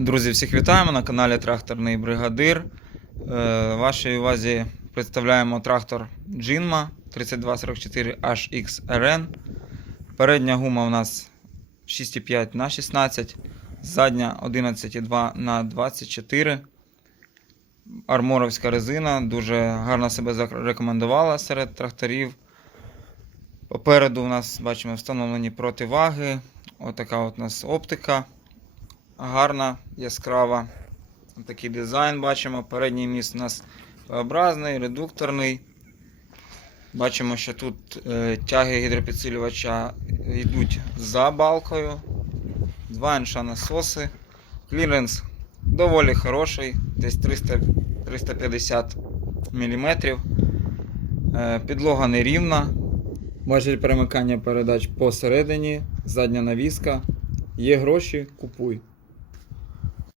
Друзі, всіх вітаємо на каналі Тракторний Бригадир. Е, Вашій увазі представляємо трактор Jinma 3244 HXRN. Передня гума у нас 6,5 на 16, задня 11,2 на 24. Арморовська резина дуже гарно себе зарекомендувала серед тракторів. Попереду у нас бачимо встановлені противаги. Отака от у нас оптика гарна, яскрава. Такий дизайн бачимо. Передній міст у нас П-образний, редукторний. Бачимо, що тут е, тяги гідропідсилювача йдуть за балкою. Два інша насоси. Кліренс доволі хороший, десь 300, 350 мм. Е, підлога нерівна. Важіль перемикання передач посередині, задня навіска. Є гроші, купуй.